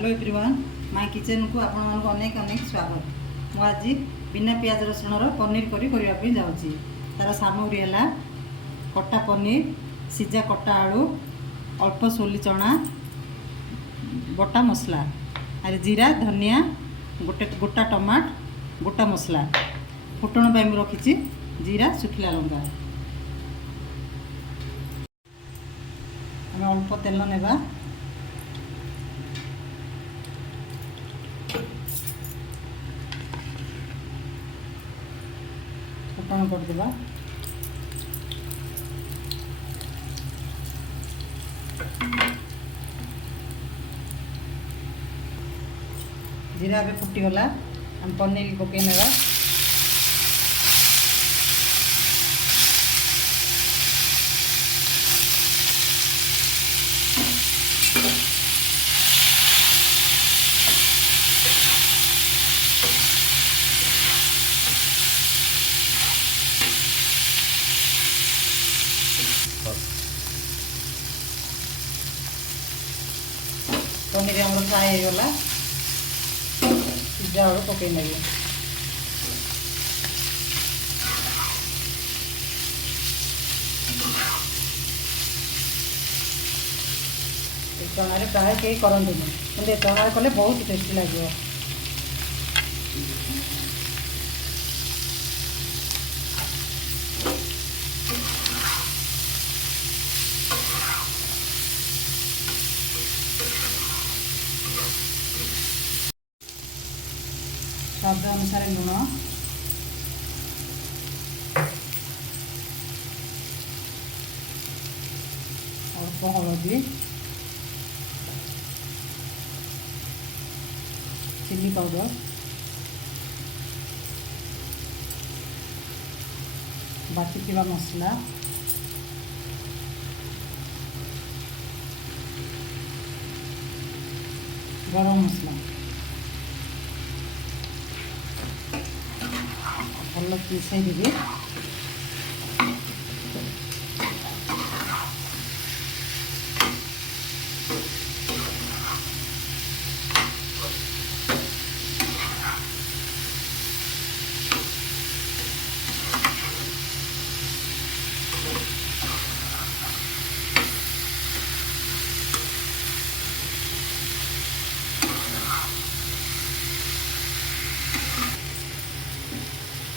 Hello everyone my kitchen को आपण अनेक अनेक स्वागत। मु आज बिना प्याज रसुण पनीर करी करने जाऊँगी। तार सामग्री है कटा पनीर, सीजा कटा आलू, अल्प सोली चना, बटा मसला, अरे जीरा धनिया गोटे गोटा टमाट गोटा मसला फुटण पाई रखी जीरा सुखिला लंका। आम अल्प तेल नेबा फुटण करदेबा। जीरा भी फुटीगला हम पनीर पकई नेबा। पनीर आम फ्राए होगा सीजा आलू पकई नेबे। चना प्राय कई करते कि चना कले बहुत टेस्टी लगे। स्वाद अनुसार लुण, अल्प हलदी, चिली पाउडर, बाटी मसला, गरम मसला भल मिसई देवी।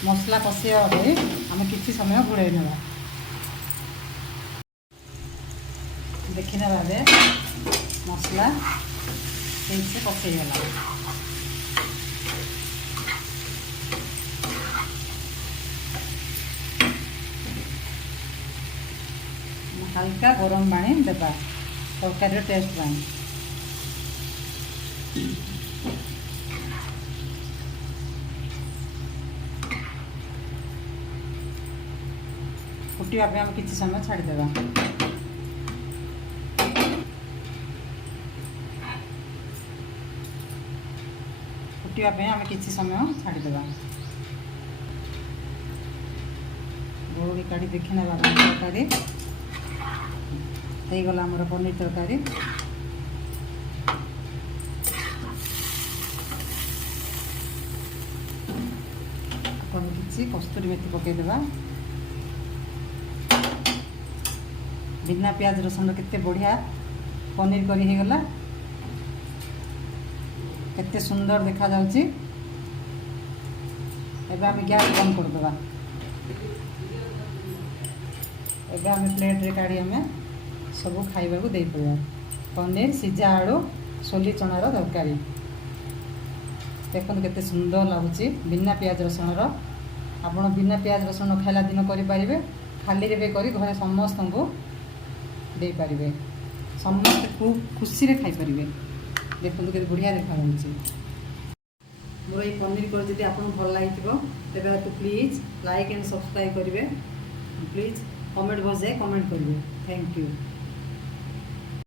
मसला कषिया आम कि समय घोड़े ना देखी ना मसला ठीक से कषईगला। हल्का गरम पानी देवा तरकारी टेस्ट पाई। फुटिया आम कि समय छाड़देवा। फुटिया आम कि समय छाड़देवा। गोड़ी काढ़ी देखी ना तरकारी हो गला आमर पनीर तरकारी। कि कस्तूरी मेथी पकईदेवा। बिना प्याज रसुण केते बढ़िया पनीर करी हो गला। केते सुंदर देखा जाउची। एबे आम गैस बंद कर देबा। एबे आम प्लेट रे काढ़ी आम सब खाइबा को दे पड़िया। पनीर सीजा आलू सोली चनार तरकारी देखो केते सुंदर लगुच बिना प्याज रसुण। आपण बिना प्याज रसुण खाइला दिन करि परिबे। खाली रे भी करी घरे समस्त को दे पारिबे। समस्त खूब खुशी रे खाई पारिबे। देखो के बढ़िया देखा मोर ये पनीर कर जदि आपन भल लागि तेबे तो प्लीज लाइक एंड सब्सक्राइब करिवे। प्लीज कमेंट बॉक्स कमेंट करिवे। Thank you.